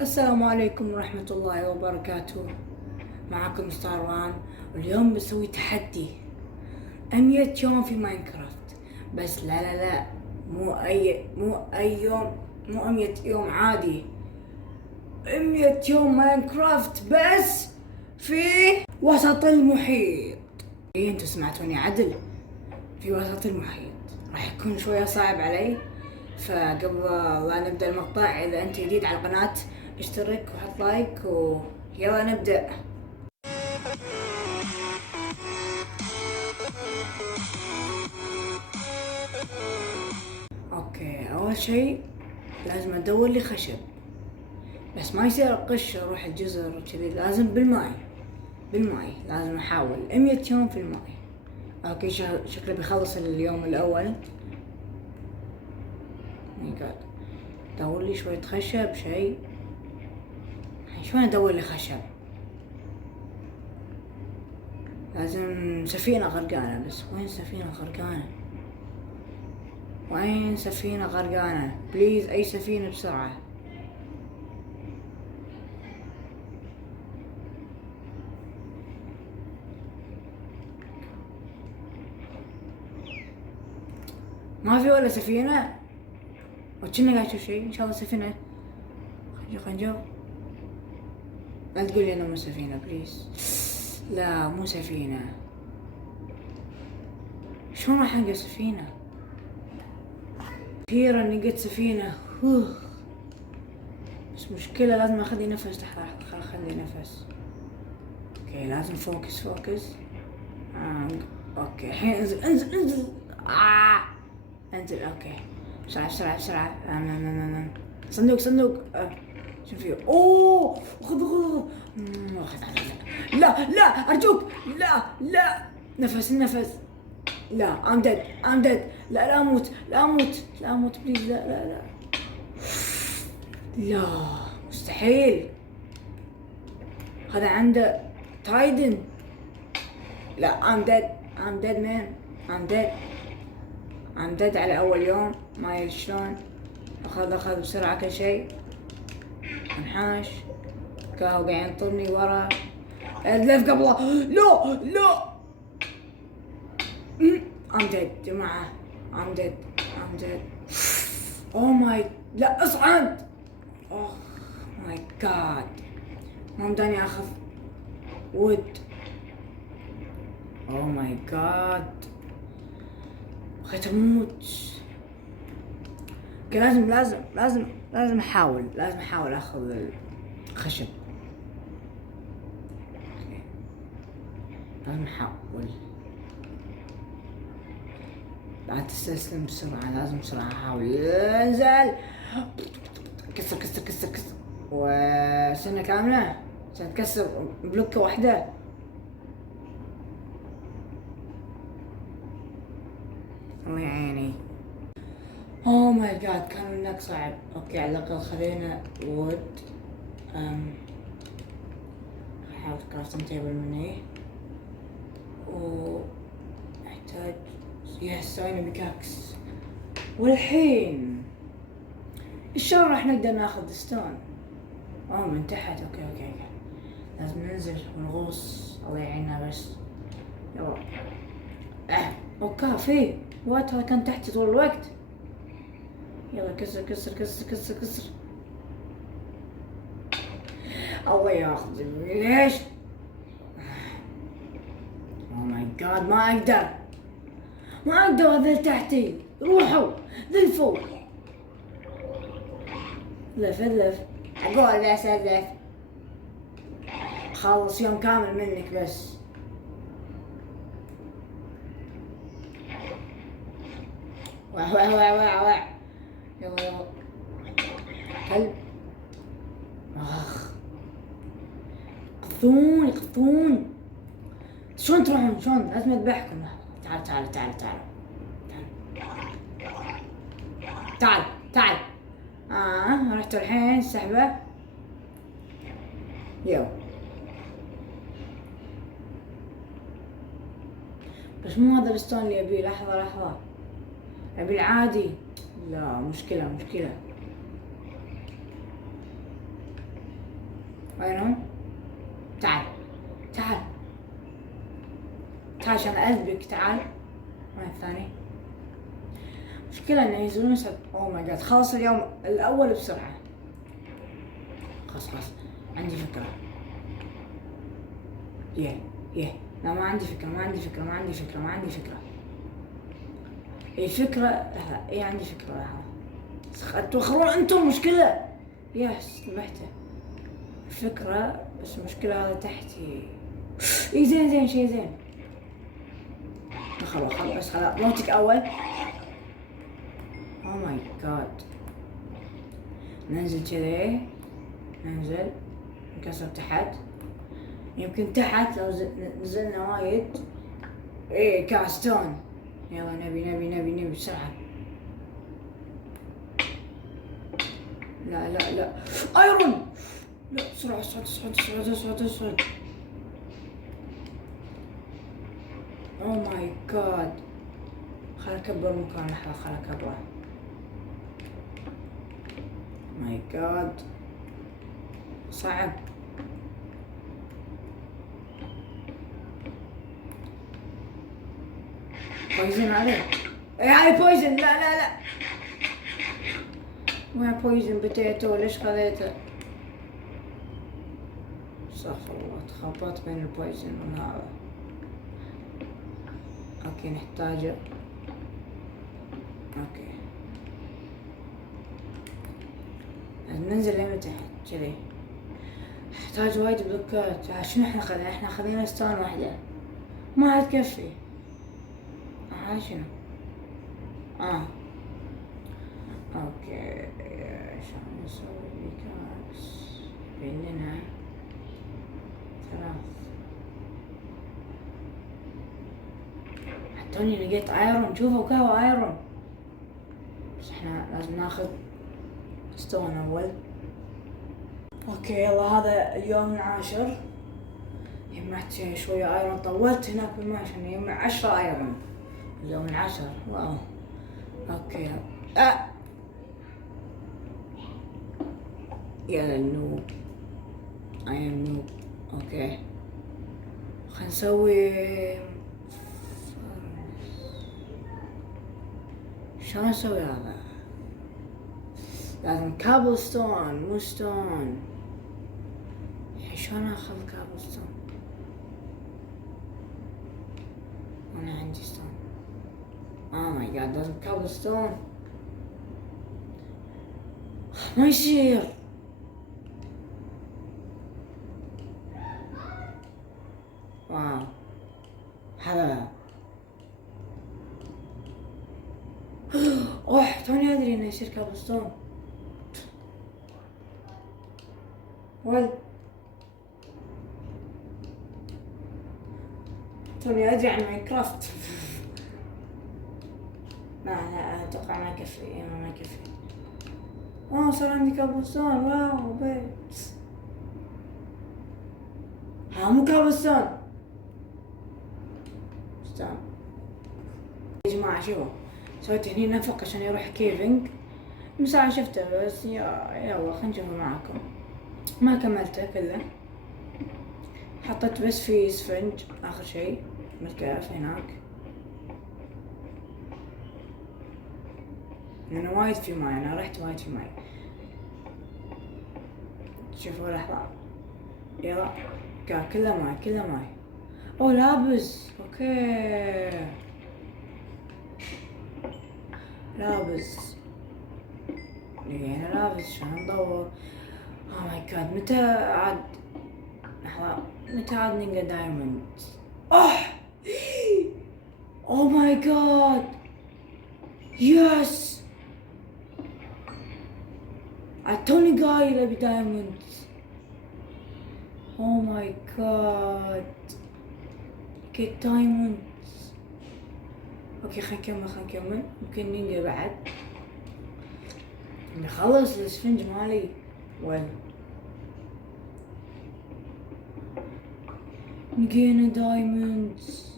السلام عليكم ورحمة الله وبركاته. معكم ستاروان، واليوم بسوي تحدي 100 يوم في ماينكرافت. بس لا، مو أي يوم، مو 100 يوم عادي، 100 يوم ماينكرافت بس في وسط المحيط. إيه، انتوا سمعتوني عدل، في وسط المحيط. راح يكون شوية صعب علي، فقبل لا نبدأ المقطع، إذا أنت جديد على القناة اشترك وحط لايك ويلا نبدأ. اوكي، اول شيء لازم ادور لي خشب، بس ما يصير اقش اروح الجزر كذي، لازم بالماي لازم احاول 100 يوم في الماي. اوكي، شكله بيخلص اليوم الاول. ماي جاد، دور لي شوية خشب شيء. شلون ادور لي خشب؟ لازم سفينة غرقانة، بس وين سفينة غرقانة؟ وين سفينة غرقانة؟ بليز أي سفينة بسرعة. ما في ولا سفينة؟ وكنا قاعد أشوف شيء، إن شاء الله سفينة. خلينا نشوف. لا تقول لي إنه مو سفينة بليز. لا مو سفينة. شلون راح ألقى سفينة؟ أخيرا لقيت سفينة. بس مشكلة لازم أخذ نفس. لحظة أخذ نفس. اوكي، لازم فوكس. اوكي الحين انزل. انزل. اوكي، بسرعة. صندوق. شو فيه؟ اوه، خذ. لا ارجوك، لا. نفس. لا ام ديد. لا اموت بليز. لا مستحيل. هذا عنده ترايدن. لا ام ديد مان. ام ديد على اول يوم. ما ادري شلون. اخذ بسرعة كل شيء. انحاش. كاهو قاعد ينطرني ورا. لف قبله. لا. ام ديد جماعة. ام ديد. اوه ماي، لا اصعد. اوه ماي جاد، ما مداني اخذ وود. اوه ماي جاد، بغيت اموت. لازم احاول اخذ الخشب. لازم احاول. لا تستسلم بسرعة، لازم بسرعة احاول. انزل. كسر. وسنة كاملة عشان تكسر بلوكة واحدة. الله يعيني. اوه ماي جاد، كان هناك صعب. اوكي، على الاقل خلينا وود. احاول كرافتنج تيبل مني. احتاج سوينا بيكاكس. والحين الشلون راح نقدر ناخذ ستون؟ من تحت. اوكي. لازم ننزل ونغوص. الله يعيننا بس. يلا. اوكي، في واتر كان تحت طول الوقت. يلا كسر. الله ياخذ. ليش؟ اوه ماي جاد، ما اقدر. هذول تحتي، روحوا ذلفوا. لف. اقول بس الف. خلص يوم كامل منك بس. وع. يلا. كلب. يقطون. شلون تروحون؟ شلون؟ لازم اذبحكم. تعال. رحتوا الحين سحبة. يو. بس مو هذا الستون اللي ابيه. لحظة، ابي العادي. لا، مشكلة. ايرون تعال تعال تعال عشان اذبك، تعال. وين الثاني؟ مشكلة انه ينزلون اوه ماي جاد، خلص اليوم الاول بسرعة. خلاص عندي فكرة. يه لا، ما عندي فكرة. الفكرة لحظة، عندي فكرة. لحظة توخرون انتم، مشكلة. يس ذبحته. الفكرة بس مشكلة هذا تحتي. زين شي زين. خلاص بس خلاص موتك اول. او ماي جاد. ننزل كذي، ننزل نكسر تحت. يمكن تحت لو نزلنا وايد. كاستون. يلا نبي بسرعة. لا ايرون. لا بسرعة، اصعد. او ماي جاد. خل اكبر مكان. لحظة خل اكبره. ماي جاد صعب. بويزن عليه. هاي بويزن. لا وين بويزن بتيتو؟ ليش خذيته؟ استغفر الله، تخبطت بين البويزن وهذا. اوكي نحتاجه. اوكي ننزل لين تحت كذي. احتاج وايد بلوكات. شنو احنا خذينا ستون واحدة ما هتكفي. شنو؟ اوكي شلون نسوي بيكاكس؟ بيننا 3. حتوني لقيت ايرون. شوفوا قهوة ايرون. بس احنا لازم ناخذ ستون اول. اوكي يلا، هذا اليوم 10. جمعت شوية ايرون. طولت هناك بالماء عشان يجمع 10 ايرون. اليوم 10. واو. اوكي يا النوب. I am noob. اوكي خلينا نسوي. شلون نسوي هذا؟ لازم كابل ستون مو ستون. شلون اخذ كابل ستون؟ انا عندي ستون. ماي جاد، لازم كابل ستون. ما يصير. واو هذا. توني ادري انه يصير كابل ستون. توني ادري عن ماينكرافت. لا اتوقع ما يكفي. ما يكفي. صار عندي كابل ستون. واو بيت. مو كابل ستون. يا جماعة شوفوا، سويت هني نفق عشان يروح كيفنج. مساء شفته بس يلا خلينا نشوفه معاكم. ما كملته كله، حطيت بس في سفنج اخر شيء بالكهف هناك، لأنه وايد في ماي. انا رحت وايد في ماي. شوفوا لحظة. يلا كله ماي. لابس. اوكي لابس. لقينا لابس. شلون ندور؟ ماي جاد. متى عاد نلقى دايموند؟ ماي جاد يس. توني قايل ابي دايموند. ماي جاد لقيت دايموند. اوكي خلينا نكمل. ممكن نلقى بعد. نخلص الاسفنج مالي. وين لقينا دايموندز.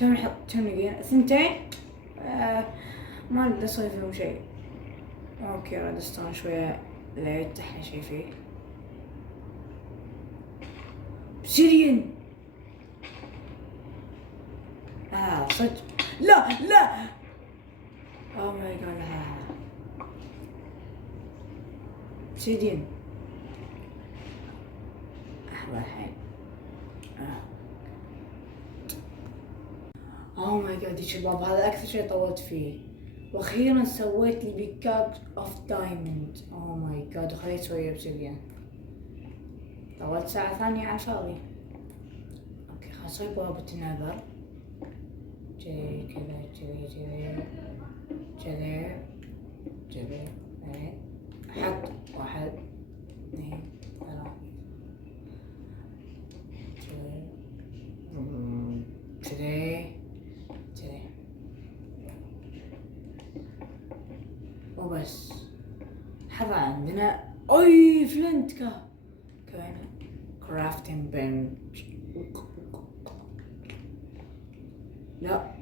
كم لقينا 2. ما نقدر نسوي فيهم شيء. اوكي ريدستون شوية لا يفتح لي شي فيه. سيريان صدق. لا لا اوه ماي جاد. لا سيريان لحظة الحين. اوه ماي جاد يا شباب، هذا اكثر شيء طولت فيه. واخيرا سويت لي بيكاب اوف دايموند. اوه ماي جاد وخليت شوية بسيريان. طولت ساعة ثانية على الفاضي. اوكي خلاص اسوي بوابة النذر. جذي كذا جذي جذي جذي جذي. احط 1 2 3 جذي جذي وبس. هذا عندنا اي فلنت كمان كرافتنج بنش. لا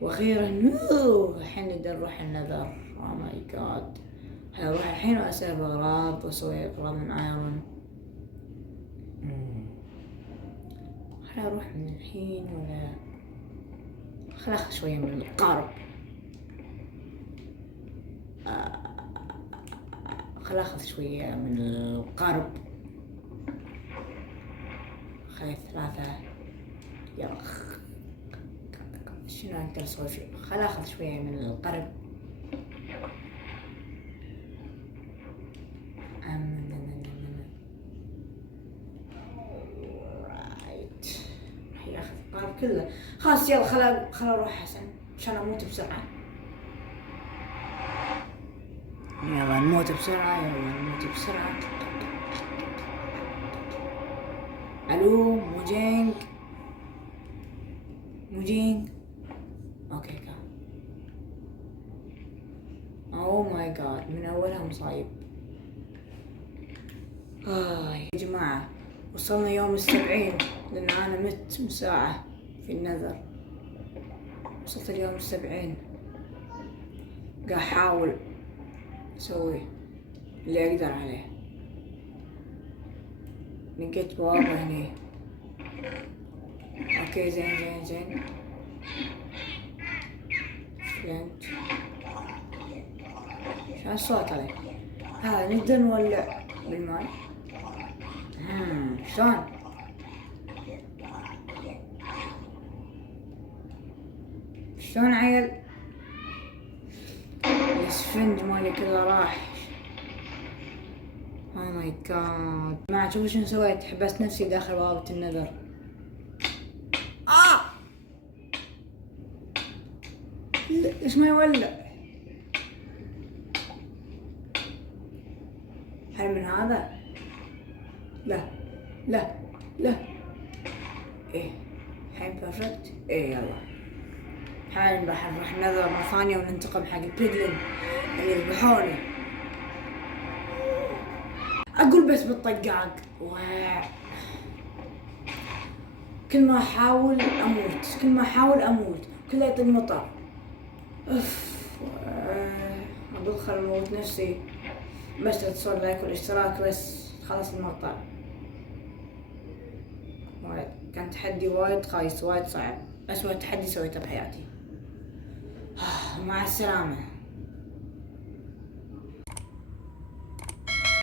واخيرا الحين نقدر نروح النذر. اوه ماي جاد هروح الحين واسوي اغراض واسوي اغراض من ايرون. خل اروح من الحين ولا خل اخذ شوية من القارب. خل اخذ شوية من القارب. خلي 3 يلا. شنو اقدر اسوي فيه؟ خل اخذ شوية من القرب. رايت راح ياخذ القارب كله. خلاص يلا خل اروح حسن عشان اموت بسرعة. يلا نموت بسرعة يلا نموت بسرعة. الو موجينج موجينج. اوكي كان اوه ماي جاد من اولها مصايب. يا جماعة وصلنا يوم 70 لان انا مت من ساعة في النذر. وصلت اليوم 70 قاعد احاول اسوي اللي اقدر عليه. لقيت بوابة هني. اوكي زين فلنت. شو هالصوت هذا؟ هذا نقدر نولع بالماء. شلون؟ شلون عيل؟ الاسفنج مالي كله راح. اوه ماي جاد. ما شوفوا شنو سويت. حبست نفسي داخل بوابة النذر. ليش ما يولع؟ هل من هذا؟ لا لا لا. ايه الحين بيرفكت. ايه يلا الحين راح نروح النذر مرة ثانية وننتقم حق البيجلين اللي يذبحوني. اقول بس بالطقاق. كل ما احاول اموت كله يطق مطر. اقول خل اموت نفسي بس لا تصور لايك والاشتراك بس خلص المقطع. كان تحدي وايد خايس وايد صعب. اسوأ تحدي سويته بحياتي. مع السلامة.